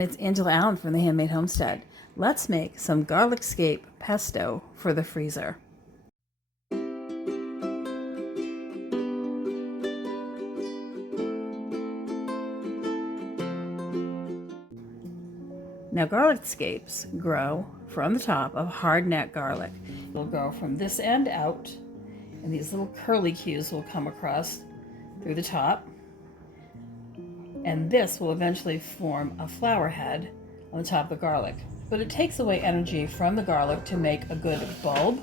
It's Angela Allen from the Handmade Homestead. Let's make some garlic scape pesto for the freezer. Now garlic scapes grow from the top of hard neck garlic. It'll go from this end out, and these little curly cues will come across through the top. And this will eventually form a flower head on the top of the garlic. But it takes away energy from the garlic to make a good bulb.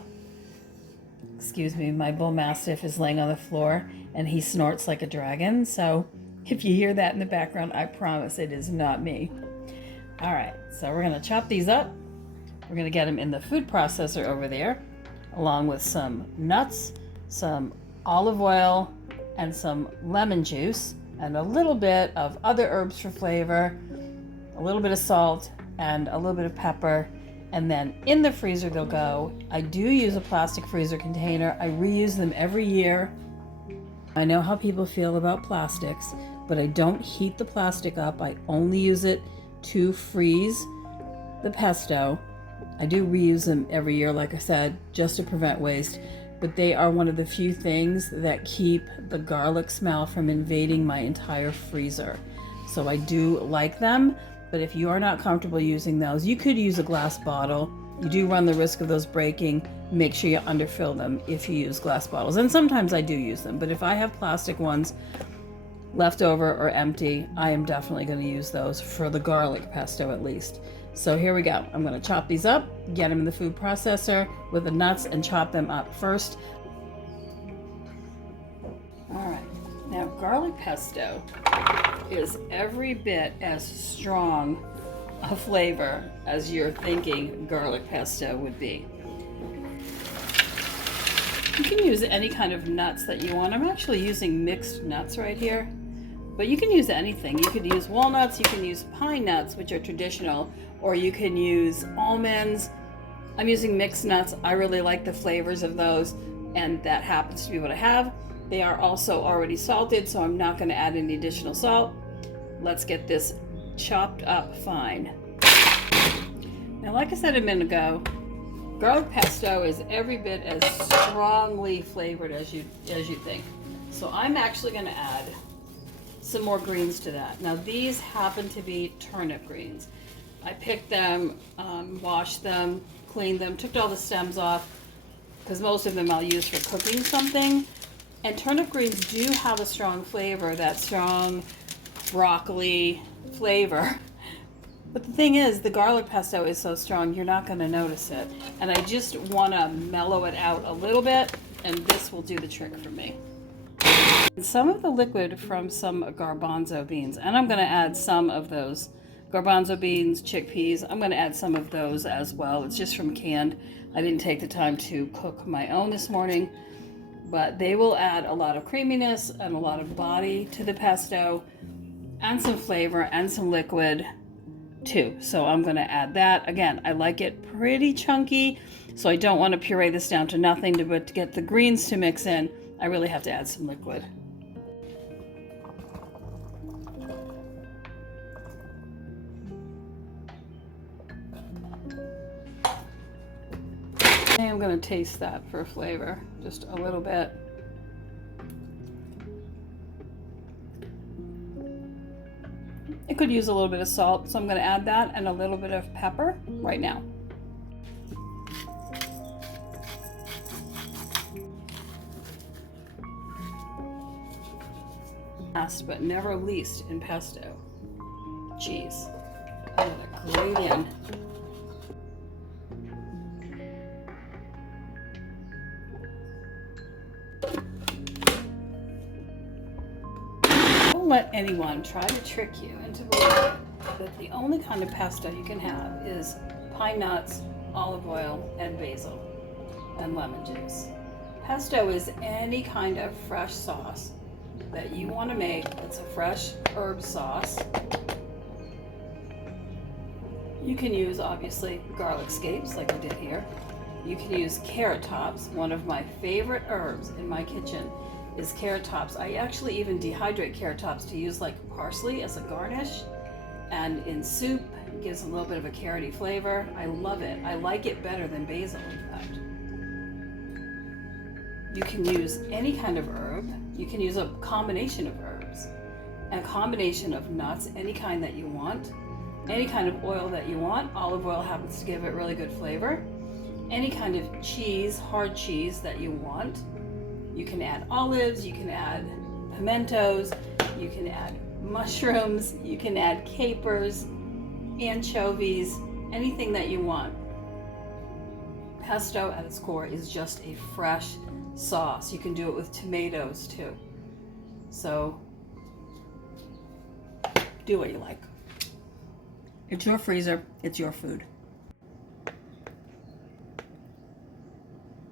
Excuse me, my bull mastiff is laying on the floor and he snorts like a dragon. So if you hear that in the background, I promise it is not me. All right, so we're gonna chop these up. We're gonna get them in the food processor over there, along with some nuts, some olive oil, and some lemon juice, and a little bit of other herbs for flavor, a little bit of salt, and a little bit of pepper. And then in the freezer they'll go. I do use a plastic freezer container. I reuse them every year. I know how people feel about plastics, but I don't heat the plastic up. I only use it to freeze the pesto. I do reuse them every year, like I said, just to prevent waste. But they are one of the few things that keep the garlic smell from invading my entire freezer. So I do like them, but if you are not comfortable using those, you could use a glass bottle. You do run the risk of those breaking. Make sure you underfill them if you use glass bottles. And sometimes I do use them, but if I have plastic ones left over or empty, I am definitely going to use those for the garlic pesto at least. So here we go. I'm going to chop these up, get them in the food processor with the nuts, and chop them up first. All right, now garlic pesto is every bit as strong a flavor as you're thinking garlic pesto would be. You can use any kind of nuts that you want. I'm actually using mixed nuts right here, but you can use anything. You could use walnuts, you can use pine nuts, which are traditional, or you can use almonds. I'm using mixed nuts. I really like the flavors of those, and that happens to be what I have. They are also already salted, so I'm not going to add any additional salt. Let's get this chopped up fine. Now, like I said a minute ago, garlic pesto is every bit as strongly flavored as you think. So I'm actually going to add some more greens to that. Now these happen to be turnip greens. I picked them, washed them, cleaned them, took all the stems off, because most of them I'll use for cooking something. And turnip greens do have a strong flavor, that strong broccoli flavor. But the thing is, the garlic pesto is so strong, you're not going to notice it. And I just want to mellow it out a little bit, and this will do the trick for me. Some of the liquid from some garbanzo beans, and I'm going to add some of those garbanzo beans, chickpeas. I'm going to add some of those as well. It's just from canned. I didn't take the time to cook my own this morning, but they will add a lot of creaminess and a lot of body to the pesto, and some flavor and some liquid too. So I'm going to add that. Again, I like it pretty chunky, so I don't want to puree this down to nothing, but to get the greens to mix in, I really have to add some liquid. And I'm going to taste that for flavor, just a little bit. It could use a little bit of salt, so I'm going to add that and a little bit of pepper right now. Last but never least in pesto, cheese. I'm going to grate in. Don't let anyone try to trick you into believing that the only kind of pesto you can have is pine nuts, olive oil, and basil, and lemon juice. Pesto is any kind of fresh sauce that you want to make. It's a fresh herb sauce. You can use, obviously, garlic scapes like I did here. You can use carrot tops. One of my favorite herbs in my kitchen is carrot tops. I actually even dehydrate carrot tops to use like parsley as a garnish. And in soup, it gives a little bit of a carroty flavor. I love it. I like it better than basil, in fact. You can use any kind of herb. You can use a combination of herbs, and a combination of nuts, any kind that you want, any kind of oil that you want. Olive oil happens to give it really good flavor. Any kind of cheese, hard cheese that you want. You can add olives, you can add pimentos, you can add mushrooms, you can add capers, anchovies, anything that you want. Pesto at its core is just a fresh sauce. You can do it with tomatoes too. So do what you like. It's your freezer, it's your food.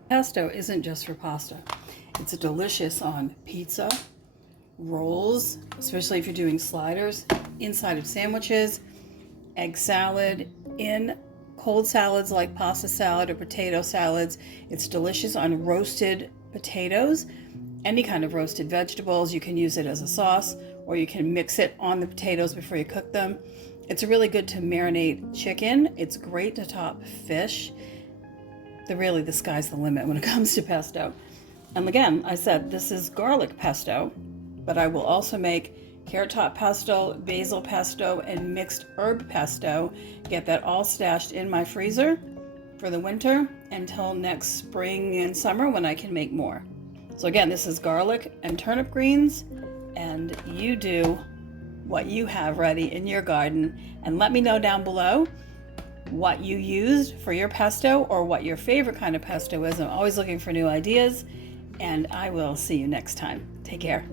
Pesto isn't just for pasta. It's delicious on pizza, rolls, especially if you're doing sliders, inside of sandwiches, egg salad, in cold salads like pasta salad or potato salads. It's delicious on roasted potatoes, any kind of roasted vegetables. You can use it as a sauce, or you can mix it on the potatoes before you cook them. It's really good to marinate chicken. It's great to top fish. Really, the sky's the limit when it comes to pesto. And again, I said this is garlic pesto, but I will also make carrot top pesto, basil pesto, and mixed herb pesto. Get that all stashed in my freezer for the winter until next spring and summer when I can make more. So again, this is garlic and turnip greens, and you do what you have ready in your garden, and let me know down below what you used for your pesto or what your favorite kind of pesto is. I'm always looking for new ideas, and I will see you next time. Take care.